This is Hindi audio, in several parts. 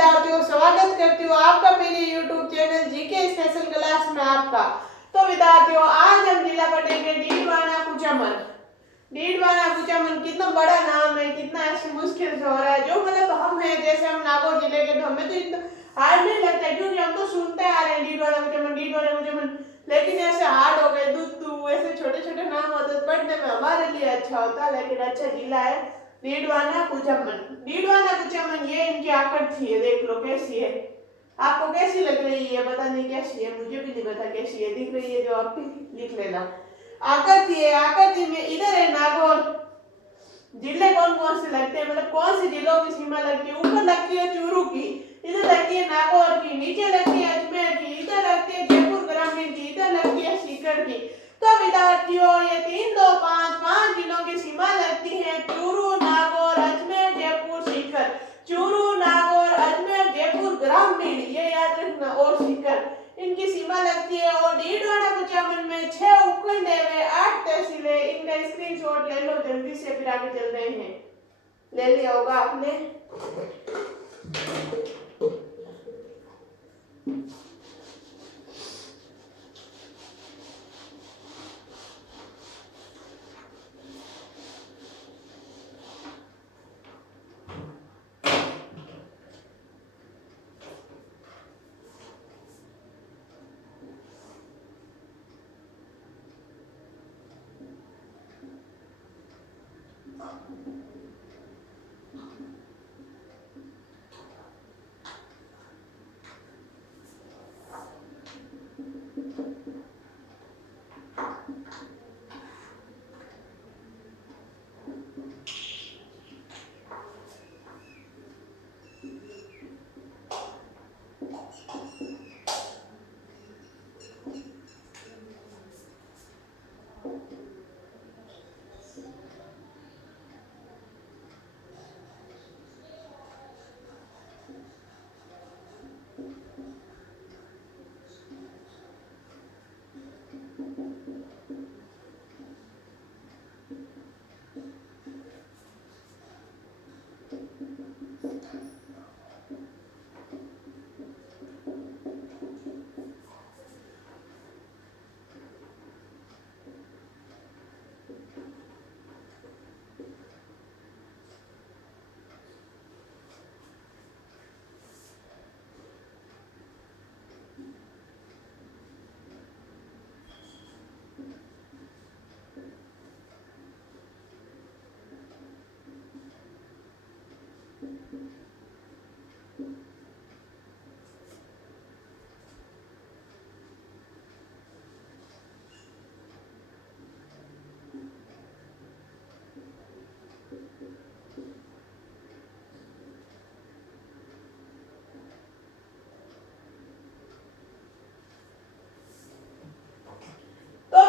विद्यार्थियों, स्वागत करती हूँ आपका मेरे YouTube channel GK special class में आपका। तो विद्यार्थियों, आज हम जिला पढ़ेंगे डीडवाना कुचामन। डीडवाना कुचामन कितना बड़ा नाम है, कितना ऐसे मुश्किल से हो रहा है। जो मतलब हम है, जैसे हम नागौर जिले के, तो हमें तो इतना हार्ड नहीं लगता है, क्योंकि हम तो सुनते आ रहे हैं डीडवाना कुचामन, डीडवाना कुचामन। लेकिन ऐसे हार्ड हो गए, दूध ऐसे छोटे छोटे नाम होते, पढ़ने में हमारे लिए अच्छा होता है। लेकिन अच्छा जिला है डीडवाना कुचामन। डीडवाना कुचामन, ये इनकी आकृति है, देख लो कैसी है। आपको कैसी लग रही है? पता नहीं कैसी है, मुझे भी नहीं पता कैसी है। दिख रही है जो आप लिख लेना। आकृति है, आकृति में इधर है नागौर। जिले कौन कौन से लगते हैं, मतलब कौन से जिलों की सीमा लगती है? ऊपर लगती है चूरू की, इधर लगती है नागौर की, नीचे लगती है अजमेर की, इधर लगती है जयपुर ग्रामीण की, इधर लगती है सीकर की। तो विद्यार्थियों, ये 3 2 5 5 जिलों की सीमा लगती है। चूरू, नागौर, अजमेर, जयपुर, सीकर। चूरू, नागौर, अजमेर, जयपुर ग्रामीण, ये याद रखना, और सीकर, इनकी सीमा लगती है। और डीडवाना कुचामन में 6 उपखंड है, 8 तहसीलें। इनका स्क्रीनशॉट ले लो जल्दी से, फिर आगे चल रहे हैं। ले लिया होगा आपने।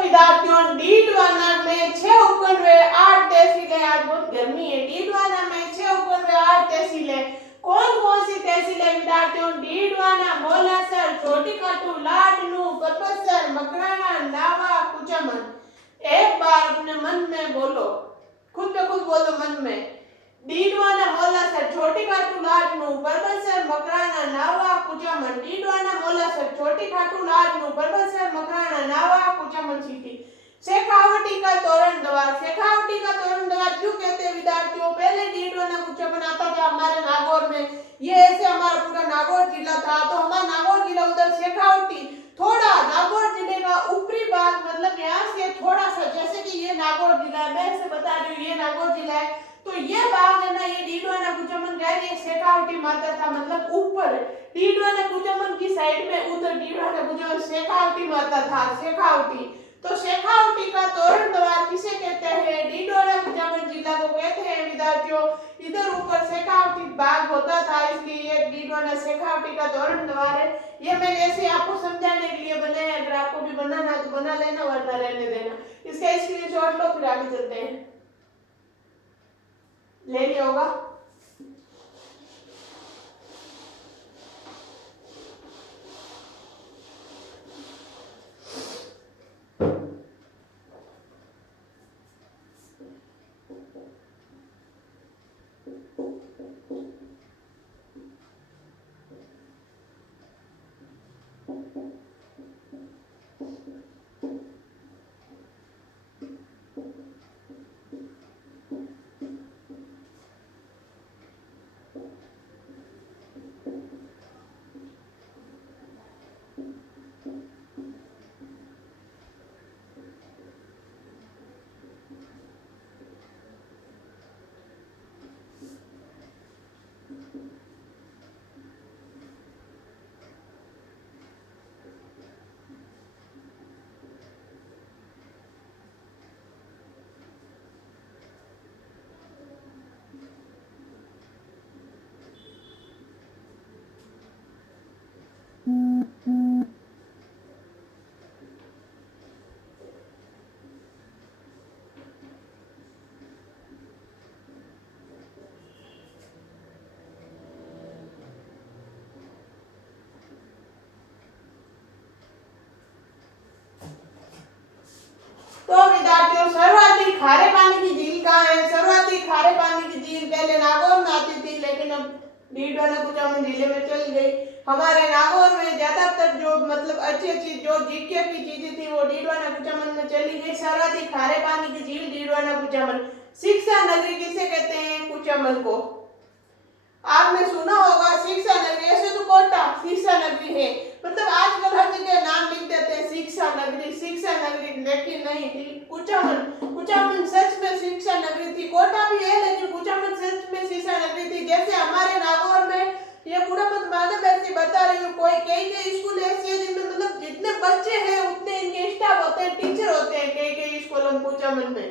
विद्यार्थियों, डीडवाना में 6 उपखंड व 8 तहसीलें। आज बहुत गर्मी है। डीडवाना में 6 उपखंड व 8 तहसीलें। कौन कौन सी तहसीलें विद्यार्थियों? डीडवाना, मोलासर, छोटी खाटू, लाडनू, परबतसर, मकराना, नावा, कुचामन। एक बार अपने मन में बोलो, खुद पे खुद बोलो मन में। डीडवाना, मोलासर, छोटी खाटू, लाडनू, परबतसर, मकराना, नावा, कुचामन। डीडवाना, मोलासर, छोटी खाटू, लाडनू, परबतसर, मकराना, नावा, कुचामन सिटी। शेखावटी का तोरण द्वार। शेखावटी का तोरण द्वार क्यों कहते हैं विद्यार्थियों? पहले डीडवाना कुचामन आता था हमारे नागौर में। ये ऐसे हमारा पूरा नागौर जिला था, तो हमारा नागौर जिला उधर शेखावटी, थोड़ा नागौर जिले का ऊपरी भाग, मतलब यहाँ से थोड़ा सा, जैसे कि ये नागौर जिला है, मैं ऐसे बता रही हूँ ये नागौर जिला है, तो ये भाग है ना, ये डीडवाना कुचामन का है। ये शेखावटी माता था, मतलब ऊपर डीडवाना कुचामन की साइड में उधर डीडवाना कुचामन शेखावटी माता था, शेखावटी। तो शेखावटी का तोरण द्वार किसे कहते हैं? डीडवाना कुचामन जिला को कहते हैं विद्यार्थियों। इधर ऊपर शेखावटी भाग होता था, इसलिए ये डीडवाना शेखावटी का तोरण द्वार है। ये मैंने ऐसे आपको समझाने के लिए बनाया, अगर आपको भी बनाना है तो बना लेना, वरना रहने देना। इसका स्क्रीनशॉट लो, फिर आगे चलते हैं। ले लिया होगा। तो विद्यार्थियों, सर्वाधिक खारे पानी की झील कहाँ है? सर्वाधिक खारे पानी की झील पहले नागौर में आती थी, लेकिन अब डीडवाना कुचामन जिले में चली गई। हमारे नागौर में ज्यादातर जो मतलब अच्छी जो जीके की चीजें थी वो डीडवाना कुचामन में चली गई। सर्वाधिक खारे पानी की झील डीडवाना कुचामन। शिक्षा नगरी किसे कहते हैं? कुचामन को। आपने सुना होगा शिक्षा नगरी, ऐसे तो कोटा शिक्षा नगरी है, मतलब आजकल हर जगह नाम लिख देते हैं शिक्षा नगरी, लेकिन नहीं थी कुचामन सच में शिक्षा नगरी थी। कोटा भी है लेकिन कुचामन सच में शिक्षा नगरी थी। जैसे हमारे नागौर में ये कुड़ामत माधव ऐसी बता रही हूँ, कोई कई स्कूल ऐसे है जिनमें मतलब जितने बच्चे हैं उतने इनके स्टाफ होते हैं, टीचर होते हैं कई स्कूलों में कुचामन में,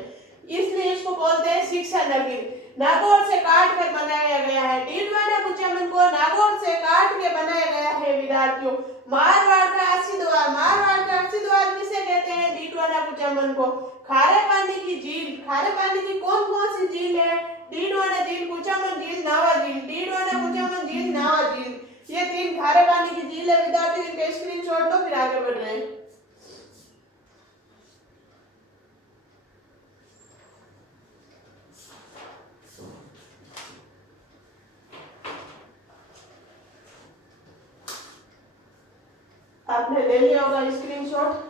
इसलिए इसको बोलते हैं शिक्षा नगरी। नागौर से काट कर बनाया गया है। डीडवाना कुचामन को नागौर से काट के बनाया गया है विद्यार्थियों। मारवाड़ का अस्सी द्वार किसे कहते हैं? डीडवाना कुचामन को। खारे पानी की झील, खारे पानी की कौन कौन सी झील है? डीडवाना झील, कुचामन झील, नावा झील। डीडवाना कुचामन झील, नावा झील, ये तीन खारे पानी की झील है विद्यार्थियों। इनके स्क्रीनशॉट लो, फिर आगे बढ़ रहे हैं। आपने ले लिया होगा स्क्रीनशॉट।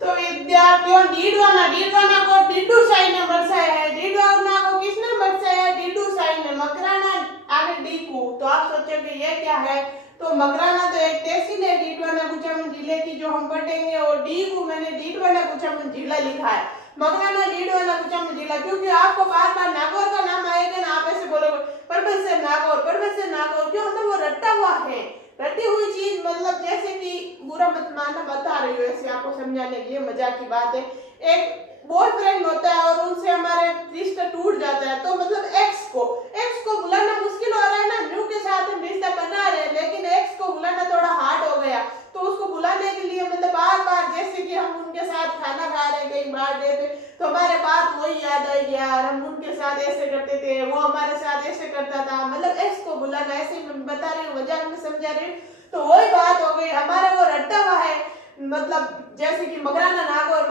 तो विद्यार्थियों, डीडवाना को डिड्डू साई ने बरसाया है। डीडवाना को किसने बरसाया है? डिड्डू साई ने। मकराना आगे डीकू, तो आप सोचोगे ये क्या है? तो मकराना तो एक तहसील है डीडवाना कुचामन जिले की, जो हम पढ़ेंगे, और डीकू मैंने डीडवाना कुचामन जिला लिखा है। मकराना डीडवाना कुचामन जिला, क्योंकि आपको बार बार नागौर का नाम आएगा ना, आप ऐसे बोलोगे परबत से नागौर, क्यों? मतलब वो रटा हुआ है, रटी हुई चीज, मतलब जैसे कि बुरा मत मानना, बता रही हूँ ऐसे आपको समझाने के लिए, मजाक की बात है। एक बॉयफ्रेंड होता है और उनसे हमारे रिश्ता टूट जाता है, तो मतलब एक्स को बुलाना मुश्किल हो रहा है ना, न्यू के साथ हम रिश्ता बना रहे हैं, लेकिन एक्स को बुलाना थोड़ा हार्ड हो गया, तो उसको बुलाने के लिए मतलब बार बार, जैसे कि हम उनके साथ खाना खा रहे हैं, कहीं केक बांट देते तो हमारे बात वही याद आई यार, हम उनके साथ ऐसे करते थे, वो हमारे साथ ऐसे करता था, मतलब ऐसे को बुलाना, ऐसे मैं बता रही हूँ, मजाक में समझा रही हूँ। तो वही बात हो गई, हमारा वो रट्टा हुआ है, मतलब जैसे कि मगराना नागौर,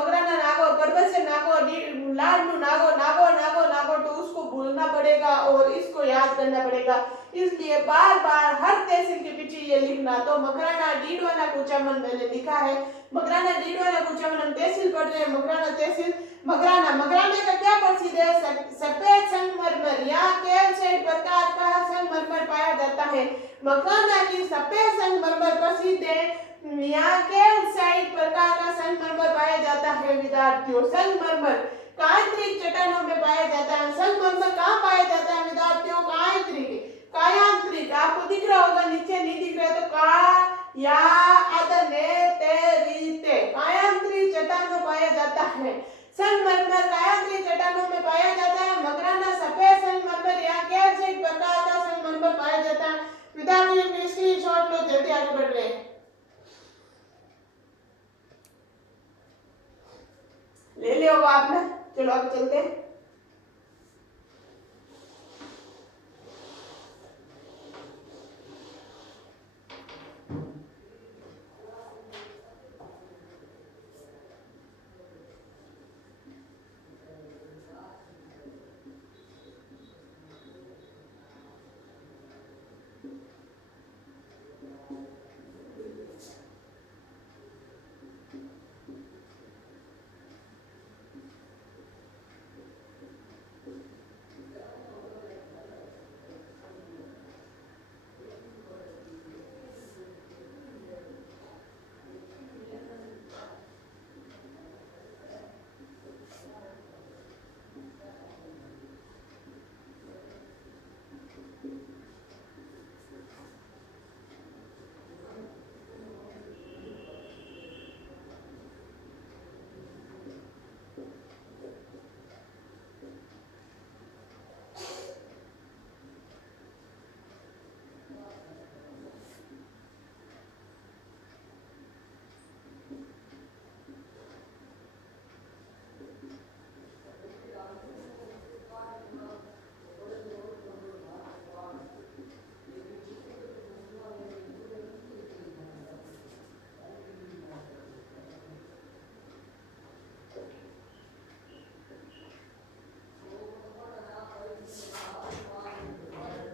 परबत से नागौर, लाडलू नागौर, तो उसको भूलना पड़ेगा और इसको याद करना पड़ेगा। इसलिए बार बार हर तहसील के पीछे ये लिखना। तो मगराना डीडवाना कुचामन मैंने लिखा है, मगराना डीडवाना कुचामन, हम तहसील पढ़ रहे हैं, मगराना तहसील। मगराना का क्या प्रसिद्ध है? सफेद संगमरमर, यहाँ कैल्साइट प्रकार का संगमरमर पाया जाता है। मगराना की सफेद संगमरमर प्रसिद्ध है, यहाँ कैल्साइट प्रकार का संगमरमर पाया जाता है विद्यार्थियों। संगमरमर कायांतरित चट्टानों में पाया जाता है। संगमरमर कहाँ पाया जाता है विद्यार्थियों? कायांतरित, आपको दिख रहा होगा, नीचे नहीं दिख रहा है तो का या अदने तेरीते, कायांतरित चट्टानों पाया जाता है। संगमरमर कायांतरित चट्टानों में पाया जाता है। मगराना सफेद संगमरमर, यहाँ कैल्साइट प्रकार का संगमरमर पाया जाता है। विद्यार्थियों स्क्रीनशॉट लो, जल्दी आगे बढ़ रहे हैं, ले लिया होगा आपने। चलो आगे चलते हैं।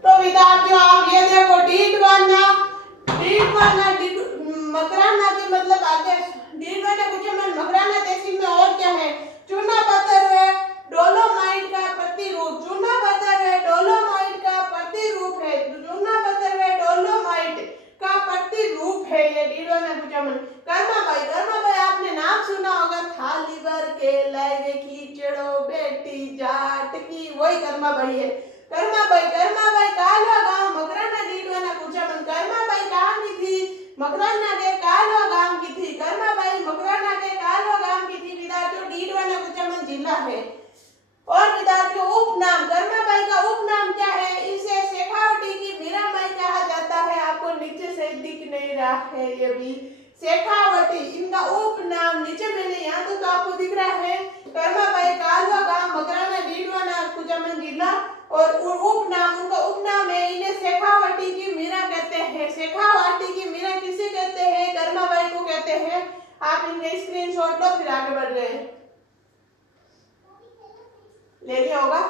तो विद्यार्थियों आप ये देखो, डीडवाना मगराना के मतलब आगे डीडवाना कुचामन मगराना तहसील में और क्या है? चूना पत्थर है, डोलोमाइट का प्रतिरूप, चूना पत्थर है, डोलोमाइट का प्रतिरूप है, चूना पत्थर है, डोलोमाइट का प्रतिरूप है ये डीडवाना कुचामन। कर्मा भाई आपने नाम सुना होगा, थाली भर के लाए खींचड़ो बेटी जाट की, वही कर्मा भाई है। कर्मा भाई कालवा गांव मगराना डीडवाना कुचामन। कर्मा भाई कहाँ की थी? मगराना के कालवा गांव की थी। कर्मा भाई मगराना के कालवा गांव की थी। विद्यार्थियों डीडवाना कुचामन जिला है। और विद्यार्थियों उपनाम, कर्मा भाई का उपनाम क्या है? इसे शेखावटी की मीराबाई कहा जाता है। आपको नीचे से दिख नहीं रहा है, ये भी शेखावटी इनका उपनाम, नीचे मैंने यहाँ तो आपको दिख रहा है। कर्मा भाई कालवा गांव मगराना डीडवाना कुचामन जिला, और उपनाम, उनका उपनाम है, इन्हें शेखावटी की मीरा कहते हैं। शेखावटी की मीरा किसे कहते हैं? कर्मा भाई को कहते हैं। आप इनके स्क्रीनशॉट लो, फिर आगे बढ़ रहे हैं, ले लिया होगा।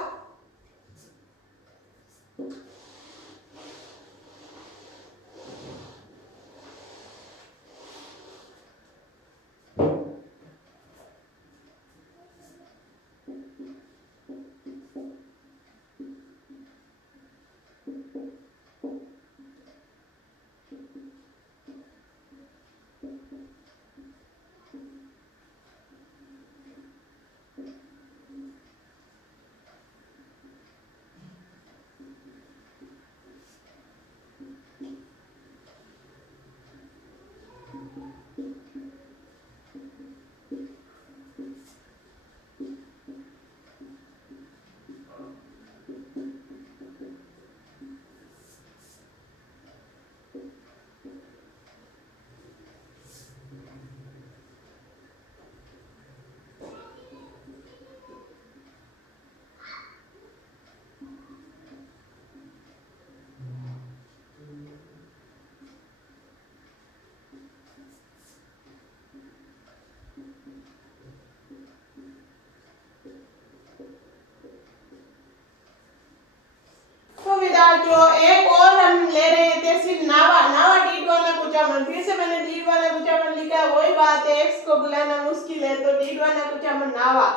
को बुलाना मुश्किल है तो डीडवाना कुचामन नावा,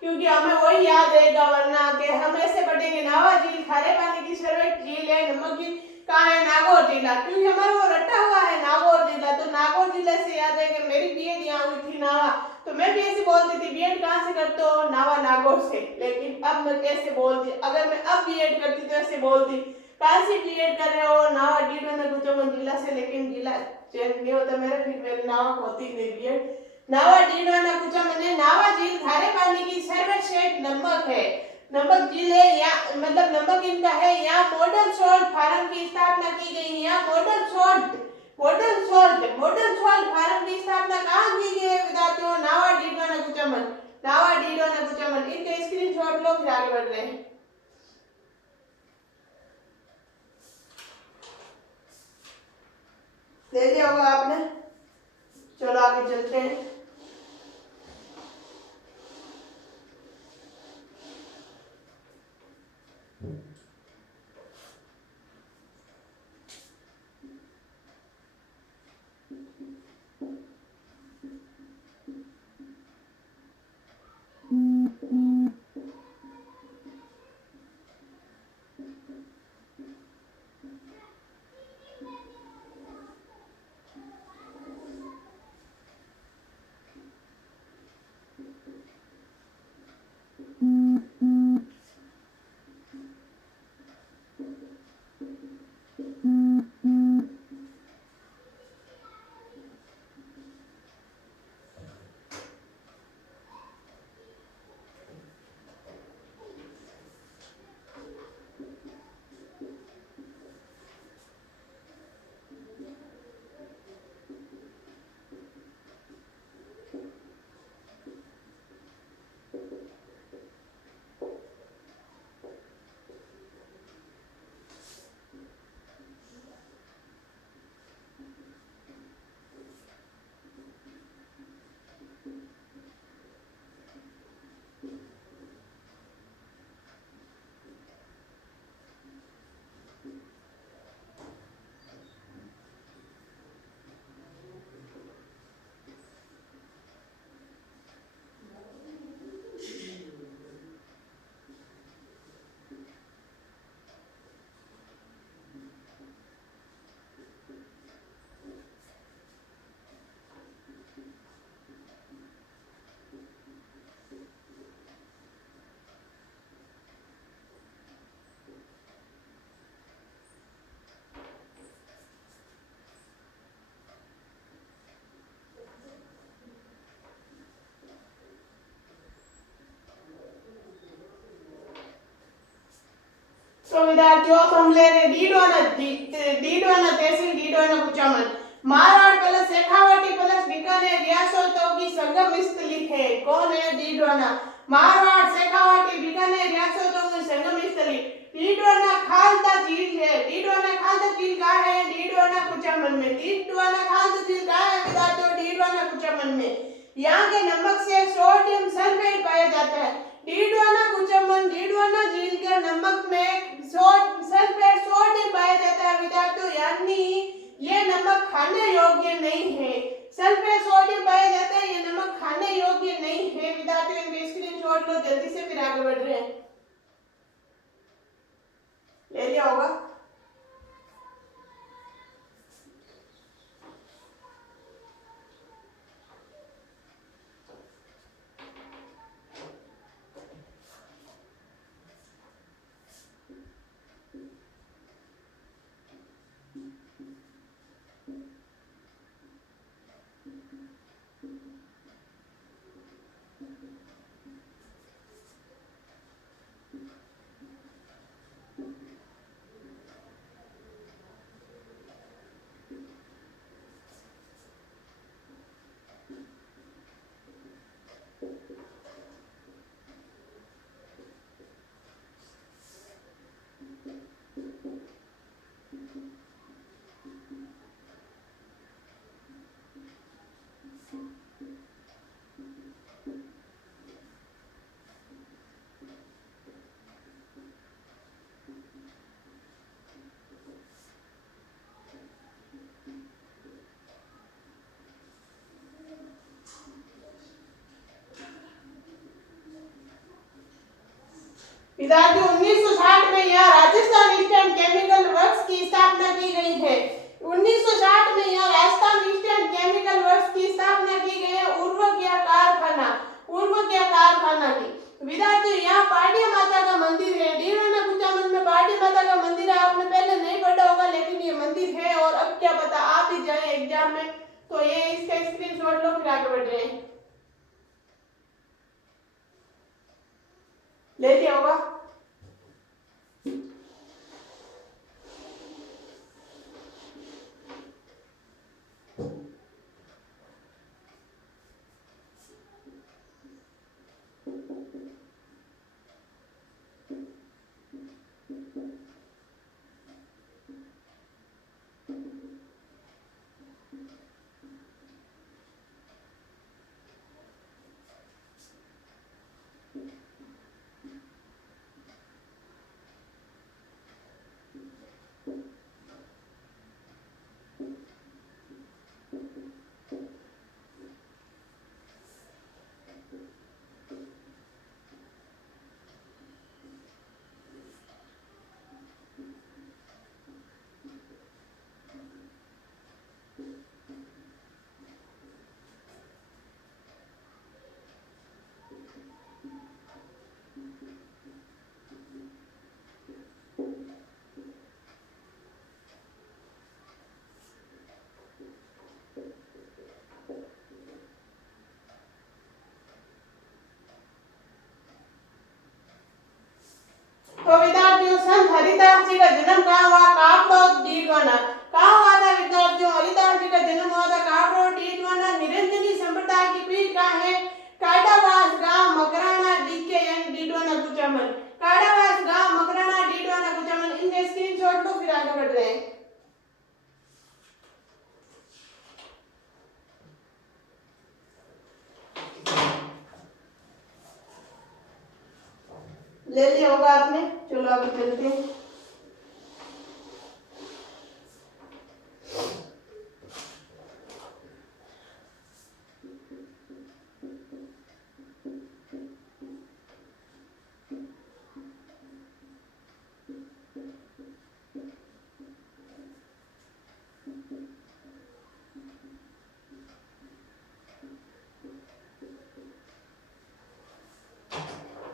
क्योंकि हमें वही याद रहेगा, वरना कि हम ऐसे पढ़ेंगे नावा झील खारे पानी की सर्वोच्च झील है, नमक झील कहाँ है, नागौर जिला, क्योंकि हमारा वो रटा हुआ है नागौर जिला। तो नागौर जिले से याद है कि मेरी बीएड यहाँ हुई थी नावा, तो मैं भी ऐसे बोलती थी बीएड कहाँ से करते हो, नावा नागौर से। लेकिन अब मैं कैसे बोलती, अगर मैं अब बीएड करती तो ऐसे बोलती कहाँ से बीएड कर रहे हो, नावा डीडवाना कुचामन जिला से, लेकिन जिला चेंज नहीं होता मेरा, फिर मेरी नावा होती नहीं बीएड। नावा डीडवाना कुचामन है, नावा झील खारे पानी की सर्वश्रेष्ठ नमक है, नमक झील है, या मतलब नमक इनका है। यहाँ मॉडल सॉल्ट फार्म की स्थापना की गई है। यहाँ मॉडल सॉल्ट फार्म की स्थापना कहाँ की गई है विद्यार्थियों, नावा डीडवाना कुचामन, नावा डीडवाना कुचामन। इनके स्क्रीनशॉट लो, फिर आगे बढ़ रहे हैं। ले लिया होगा आपने, चलो आगे चलते हैं। तो विद्यार्थियों अब हम ले रहे डीडवाना तहसील डीडवाना कुचामन, मारवाड़ प्लस शेखावाटी प्लस बीकानेर रियासतों की संगम स्थली है। कौन है, डीडवाना। मारवाड़ शेखावाटी बीकानेर रियासतों की संगम स्थली डीडवाना खालता झील है। डीडवाना खालता झील कहाँ है, डीडवाना कुचामन में। डीडवाना खालता झील कहाँ है विद्यार्थियों, डीडवाना कुचामन में। यहाँ के नमक से सोडियम सल्फेट पाया जाता है। डीडवाना कुचामन डीडवाना झील के नमक में सल्फेट सोडियम पाया जाता है विद्यार्थियों, यानी ये नमक खाने योग्य नहीं है। सल्फेट सोडियम पाया जाता है, ये नमक खाने योग्य नहीं है विद्यार्थियों। इनके स्क्रीनशॉट लो जल्दी से, फिर आगे बढ़ रहे हैं। ले लिया होगा। विद्यार्थियों 1960 में यहाँ राजस्थान ईस्टर्न केमिकल वर्क्स की स्थापना की गई है। 1960 में यहाँ राजस्थान ईस्टर्न केमिकल वर्क्स की स्थापना की गई है। उर्वक या कारखाना की। विद्यार्थियों यहाँ पाटिया माता का मंदिर है। डीडवाना कुचामन में पाटिया माता का मंदिर है। आपने पहले नहीं पढ़ा होगा लेकिन ये मंदिर है और अब क्या पता आप ही जाए एग्जाम में। तो ये इसका स्क्रीनशॉट लो फिर आगे बढ़ रहे हैं। ले लिया होगा। तो विद्यार्थियों संत हरिदास जी का जन्म कहाँ हुआ? कापड़ोद डीडवाना। कहाँ हुआ था विद्यार्थियों? हरिदास जी का जन्म हुआ था कापड़ोद डीडवाना। निरंजनी संप्रदाय की पीठ कहाँ है? काडावास गांव मकराना डीके यानी डीडवाना कुचामन। काडावास गांव मकराना डीडवाना कुचामन। इनके स्क्रीनशॉट लो फिर आगे बढ़ रहे हैं। ले लिया होगा आपने। चलो आगे चलते हैं।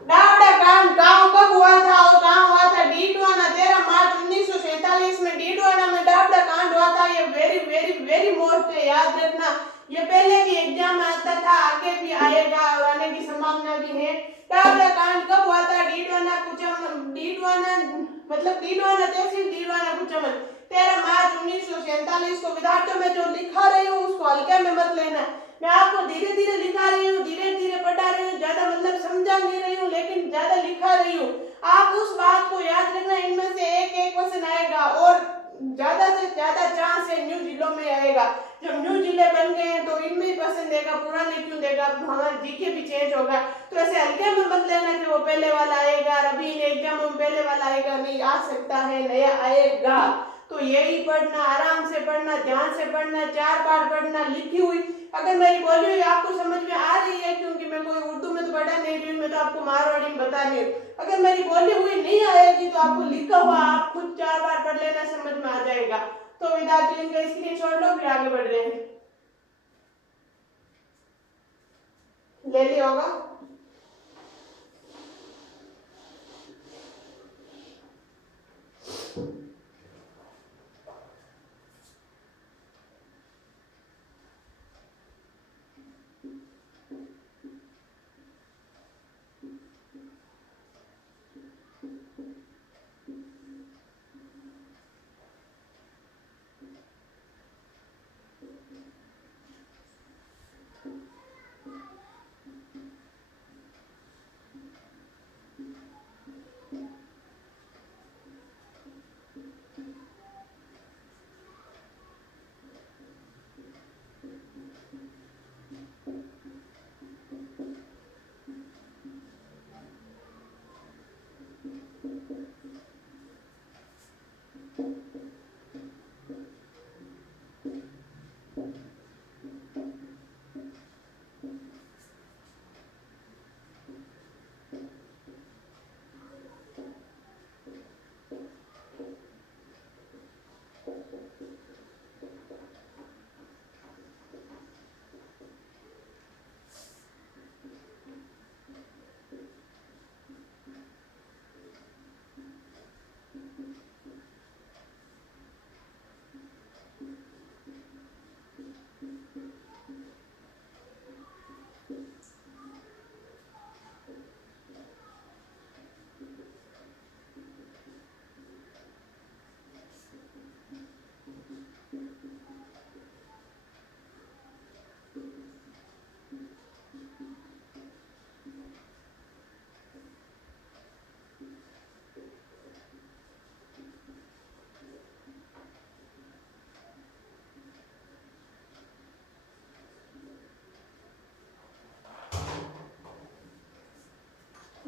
डावड़ा कांड गांव कब हुआ था और कहाँ हुआ था? डीडवाना 13 मार्च 1947 में डीडवाना में डावड़ा कांड हुआ था। ये वेरी वेरी वेरी मोस्ट है, याद रखना। ये पहले भी एग्जाम में आता था, आगे भी आएगा और आने की संभावना भी है। डावड़ा कांड कब हुआ था? डीडवाना कुचामन। डीडवाना मतलब डीडवाना तहसील डीडवाना कुचामन 13 मार्च 1947 को। विद्यार्थियों में जो लिखा रही हूँ उसको हल्के में मत लेना। मैं आपको धीरे धीरे लिखा रही हूँ, धीरे धीरे पढ़ा रही हूँ, ज्यादा मतलब समझा नहीं रही हूँ लेकिन ज्यादा लिखा रही हूँ। आप उस बात को याद रखना, इनमें से एक एक क्वेश्चन आएगा और ज्यादा से ज्यादा चांस है न्यू जिलों में आएगा। जब न्यू जिले बन गए हैं तो इनमें ही क्वेश्चन देगा, पुराने क्यों देगा? अब हमारा जीके भी चेंज होगा। तो ऐसे हल्के में मत लेना कि वो पहले वाला आएगा, अभी एग्जाम में पहले वाला आएगा। नहीं, आ सकता है, नया आएगा। तो यही पढ़ना, आराम से पढ़ना, ध्यान से पढ़ना, 4 बार पढ़ना। लिखी हुई अगर मेरी बोली हुई आपको समझ में आ रही है, क्योंकि मैं कोई उर्दू में तो पढ़ा नहीं रही हूँ, मैं तो आपको मारवाड़ी में बता रही हूँ। अगर मेरी बोली हुई नहीं आएगी तो आपको लिखा हुआ आप खुद 4 बार पढ़ लेना, समझ में आ जाएगा। तो विद्यार्थियों इनका स्क्रीनशॉट लो फिर आगे बढ़ रहे हैं। ले लिया होगा।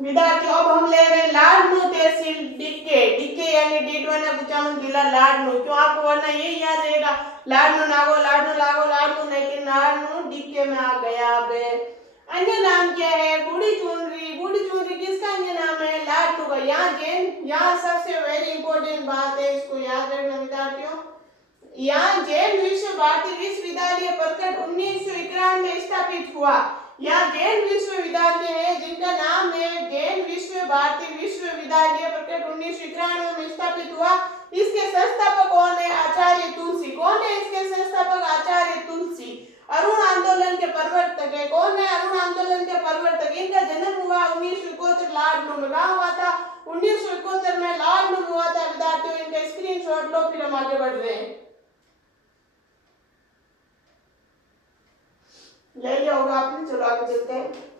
विद्यार्थियों अब हम ले रहे हैं लाडनू तहसील डीके। डीके यानी डीडवाना कुचामन जिला लाडनू। क्यों आपको वरना यही याद रहेगा लाडनू नागो लाडनू लागो लाडनू, लेकिन लाडनू डीके में आ गया। अब अन्य नाम क्या है? बूढ़ी चुनरी। बूढ़ी चुनरी किसका अन्य नाम है? लाडनू का। यहाँ सबसे वेरी इंपॉर्टेंट बात है, इसको याद रखना विद्यार्थियों। यहाँ जैन विश्व भारती विश्वविद्यालय प्रकट 1991 में स्थापित हुआ। यहाँ जैन विश्वविद्यालय है जिनका नाम है जैन विश्व भारती विश्वविद्यालय प्रकट 1991 में स्थापित हुआ। इसके संस्थापक कौन है? आचार्य तुलसी। कौन है इसके संस्थापक? आचार्य तुलसी। अरुण आंदोलन के प्रवर्तक है। कौन है अरुण आंदोलन के प्रवर्तक? इनका जन्म हुआ 1971 लाडनू में। कहाँ हुआ था? 1971 में लाडनू में हुआ था। विद्यार्थियों इनका स्क्रीनशॉट लो, फिर हम आगे बढ़ रहे हैं। ले लिया होगा आपने, चलो आगे चलते हैं।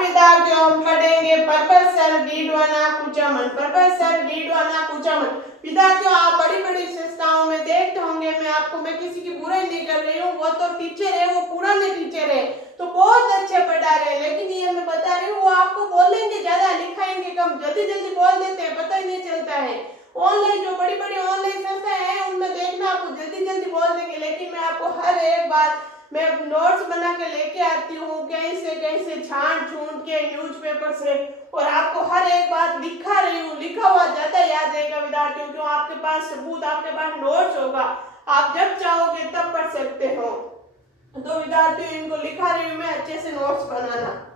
विद्यार्थियों हम पढ़ेंगे प्रोफेसर डीडवाना कुचामन। प्रोफेसर डीडवाना कुचामन। विद्यार्थियों आप बड़ी बड़ी संस्थाओं में देखते होंगे, मैं किसी की बुराई नहीं कर रही हूँ, वो तो टीचर है, वो पुराने टीचर है तो बहुत अच्छे पढ़ा रहे हैं, लेकिन ये मैं बता रही हूँ वो आपको बोलेंगे ज्यादा लिखाएंगे कम, जल्दी जल्दी बोल देते हैं, पता ही नहीं चलता है। ऑनलाइन जो बड़ी बड़ी ऑनलाइन संस्थाएं हैं उनमें देखना आपको जल्दी जल्दी बोल देंगे, लेकिन मैं आपको हर एक बात मैं नोट्स बना के लेके आती हूँ कैसे कैसे छांट छूट के न्यूज़पेपर से, और आपको हर एक बात लिखा रही हूँ, लिखा हुआ ज्यादा याद रहेगा विद्यार्थियों। क्यों? आपके पास सबूत, आपके पास नोट्स होगा, आप जब चाहोगे तब पढ़ सकते हो। तो विद्यार्थियों इनको लिखा रही हूँ मैं, अच्छे से नोट्स बनाना।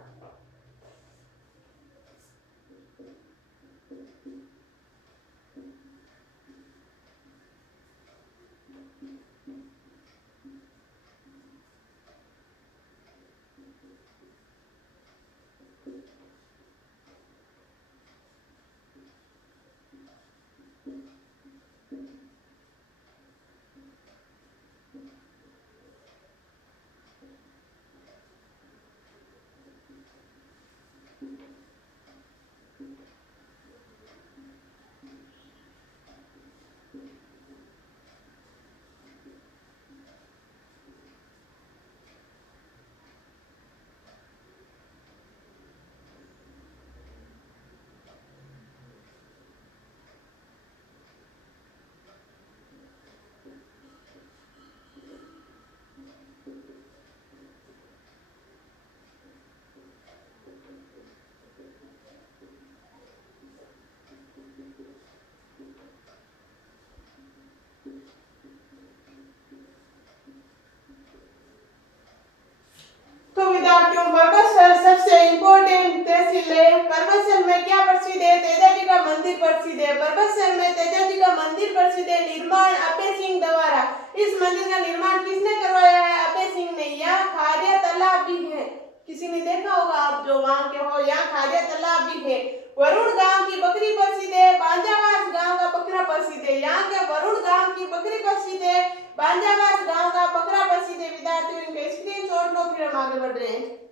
तो विद्यार्थियों परबतसर सबसे इम्पोर्टेंट तहसील है। परबतसर में क्या प्रसिद्ध है? तेजाजी का मंदिर प्रसिद्ध है। परबतसर में तेजाजी का मंदिर प्रसिद्ध है। निर्माण अभय सिंह द्वारा। इस मंदिर का निर्माण किसने करवाया है? अभय सिंह ने। यहाँ खारिया तालाब भी है, किसी ने देखा होगा आप जो वहां के हो, यहाँ खारिया तालाब भी है। वरुण गांव की बकरी प्रसिद्ध है। बांजावास गांव का बकरा प्रसिद्ध है। यहाँ के वरुण गांव की बकरी प्रसिद्ध है, बांजावास गांव का बकरा प्रसिद्ध है। विद्यार्थियों इनका स्क्रीनशॉट लो, फिर हम आगे बढ़ रहे हैं।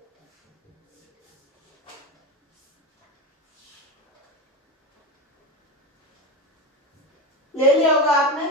ले लिया होगा आपने।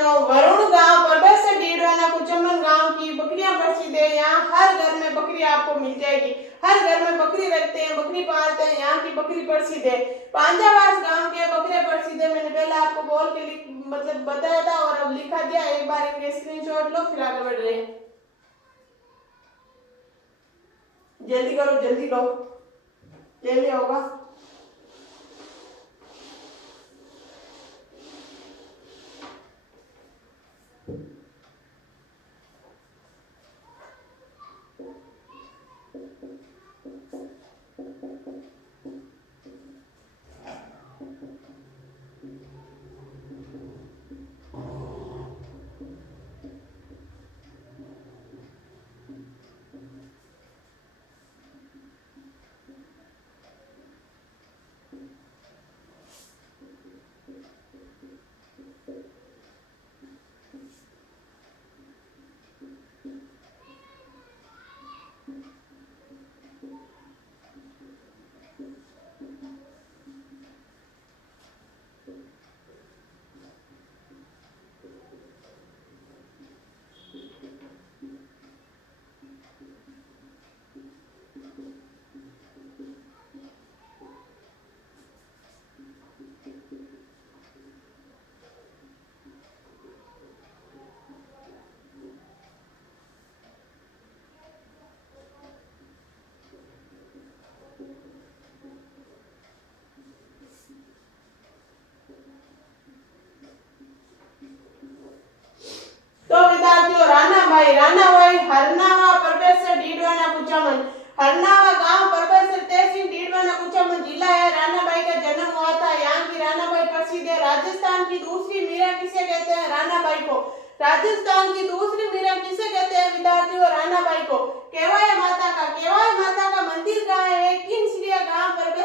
विद्यार्थियों, वरुण गांव परबत डीडवाना कुचमन गांव की बकरियां प्रसिद्ध है। यहाँ हर घर में बकरी आपको मिल जाएगी। हर घर में बकरी रखते हैं, बकरी पालते हैं। यहाँ की बकरी प्रसिद्ध है। पांजावास गांव के बकरे प्रसिद्ध है। मैंने पहले आपको बोल के मतलब बताया था और अब लिखा दिया। एक बार इनके स्क्रीनशॉट लो, फिर आगे बढ़ रहे हैं। जल्दी करो, जल्दी लो, जल्दी होगा। तो विद्यार्थियों, रानाभाई हरनावा परबत डीडवाना कुचामन। हरनावा गांव परबत तहसील डीडवाना कुचामन जिला है। रानाभाई का जन्म हुआ था। यहाँ की रानाभाई प्रसिद्ध है। राजस्थान की दूसरी मीरा किसे कहते हैं? रानाभाई को। राजस्थान की दूसरी मीरा किसे कहते हैं विद्यार्थियों? रानाभाई को। केवाय माता का मंदिर कहाँ है? किनसरिया गांव परबत।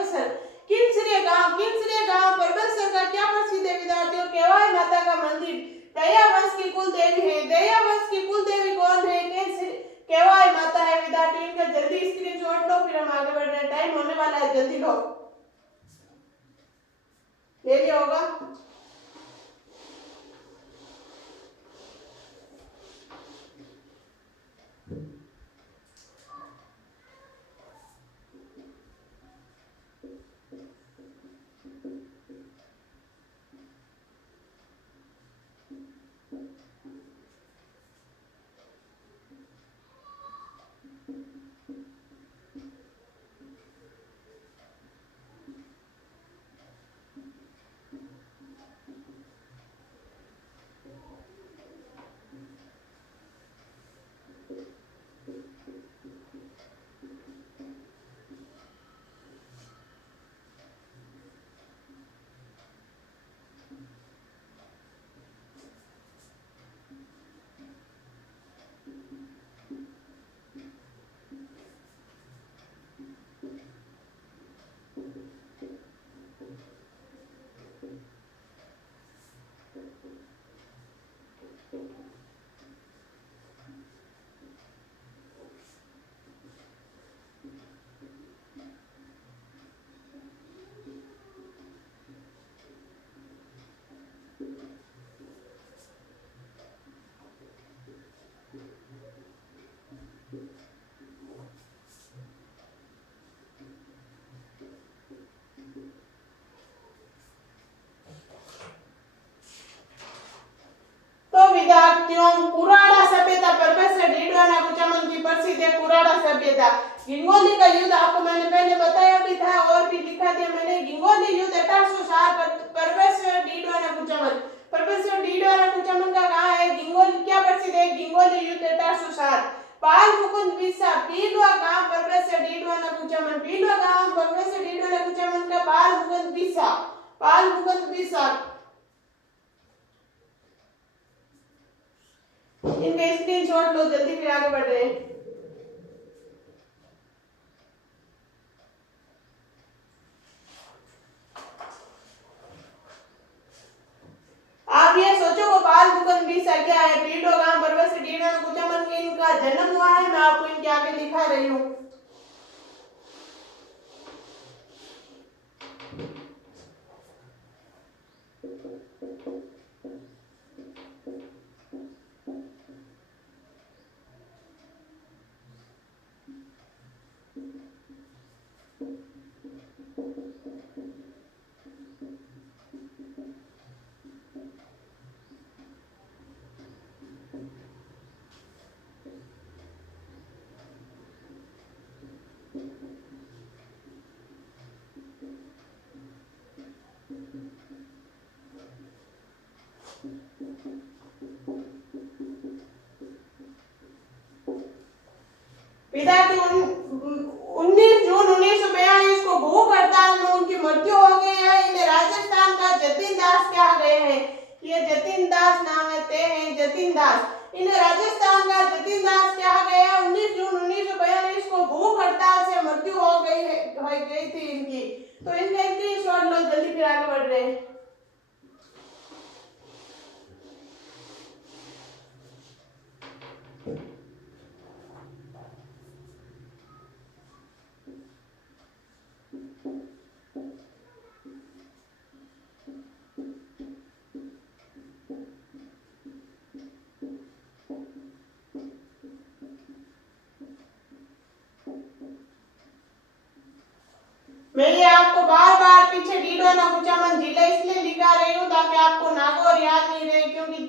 किनसरिया गांव परबत का क्या प्रसिद्ध है विद्यार्थियों? केवाय माता का मंदिर। दया वंश की कुल देवी है। दया वंश की कुल देवी कौन है? केवाय माता है विद्यार्थियों। इनका जल्दी स्क्रीनशॉट लो, फिर हम आगे बढ़ रहे हैं। टाइम होने वाला है, जल्दी लो, ले लिया होगा। विद्यार्थियों, कुराड़ा सभ्यता परबत से डीडवाना कुचामन की प्रसिद्ध है। कुराड़ा सभ्यता। गिंगोली का युद्ध आपको मैंने पहले बताया भी था और भी लिखा दिया मैंने। गिंगोली युद्ध 1807 परबत से डीडवाना कुचामन। परबत से डीडवाना कुचामन का कहाँ है? गिंगोली क्या प्रसिद्ध है? गिंगोली युद्ध 1807। पाल मुकुंद बिस्सा पीलवा गांव परबत से डीडवाना कुचामन। पीलवा गांव परबत से डीडवाना कुचामन का पाल मुकुंद बिस्सा। पाल मुकुंद बिस्सा। इनका स्क्रीनशॉट लो, जल्दी, फिर आगे बढ़ रहे हैं। आप ये सोचो गोपाल मुकुंद बिस्सा क्या है? पीलवा गांव परबत से डीडवाना कुचामन में इनका जन्म हुआ है। मैं आपको इनके आगे लिखा रही हूँ। ये जतिन दास नाम है, ते हैं जतिन दास। इन्हें राजस्थान का जतिन दास कहा गया। 19 जून 1942 को भूख हड़ताल से मृत्यु हो गई थी इनकी। तो इनका स्क्रीनशॉट लो जल्दी, फिर आगे बढ़ रहे हैं। मैं ये आपको बार बार पीछे डीडवाना कुचामन जिला इसलिए लिखा रही हूँ ताकि आपको नागौर याद नहीं रहे, क्योंकि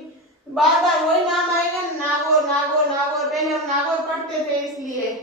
बार बार वही नाम आएगा, नागौर नागौर नागौर। पहले हम नागौर पढ़ते थे इसलिए।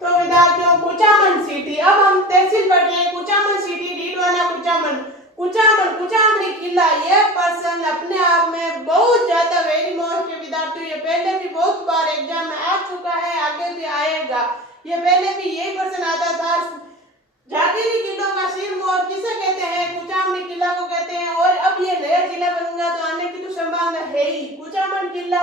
तो विद्यार्थियों कुचामन सिटी, अब हम तहसील पढ़ रहे हैं। कुचामन सिटी, डीडवाना कुचामन। कुचामन किला, यह पर्सन अपने आप में बहुत ज्यादा वेरी मोस्ट विद्यार्थियों, ये पहले भी बहुत बार एग्जाम में आ चुका है, आगे भी आएगा। ये पहले भी यही पर्सन आता था। जागीरी किलों का सिरमौर किसे कहते हैं? कुचामन किला को कहते हैं। और अब ये नया जिला बनेगा तो आने की तो संभावना है ही। कुचामन किला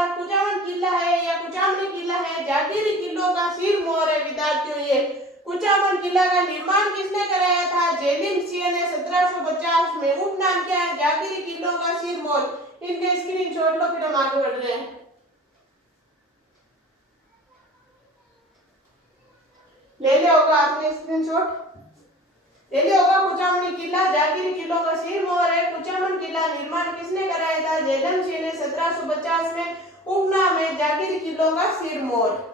है या कुचामन किला है, जागीरी किलों का सिरमौर है विद्यार्थियों। ये कुचामन किला का निर्माण किसने कराया था? जेलिम सिंह ने 1750 में। उपनाम क्या है? जागीरी किलों का सिरमौर। इनके स्क्रीनशॉट लो, फिर हम आगे बढ़ रहे हैं। ले लिया होगा आपने स्क्रीनशॉट, ले लिया होगा। कुचामन किला जागीरी किलों का सिरमौर है। कुचामन किला निर्माण किसने कराया था? जेलिम सिंह ने 1750 में। उपनाम है जागीरी किलों का सिरमौर।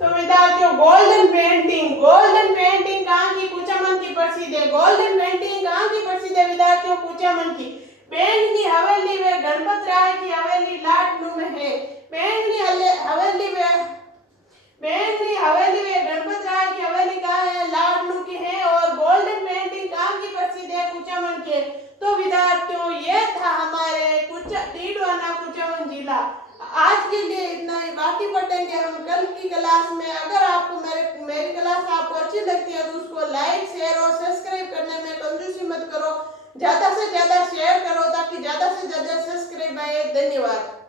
तो विद्यार्थियों गोल्डन पेंटिंग कहाँ की? कुचामन की प्रसिद्ध है। गोल्डन पेंटिंग कहाँ की प्रसिद्ध है विद्यार्थियों? कुचामन की। पेंगनी हवेली व गणपत राय की हवेली लाडनू में है। पेंगनी हवेली व गणपत राय की हवेली कहाँ है? लाडनू की है। और गोल्डन पेंटिंग कहाँ की प्रसिद्ध है? कुचामन के। तो विद्यार्थियों ये था हमारे डीडवाना कुचामन जिला। आज के लिए इतना ही, बाकी पढ़ेंगे हम कल की क्लास में। अगर आपको मेरी क्लास आपको अच्छी लगती है तो उसको लाइक शेयर और सब्सक्राइब करने में कंजूसी मत करो, ज्यादा से ज्यादा शेयर करो ताकि ज्यादा से ज्यादा सब्सक्राइब आए। धन्यवाद।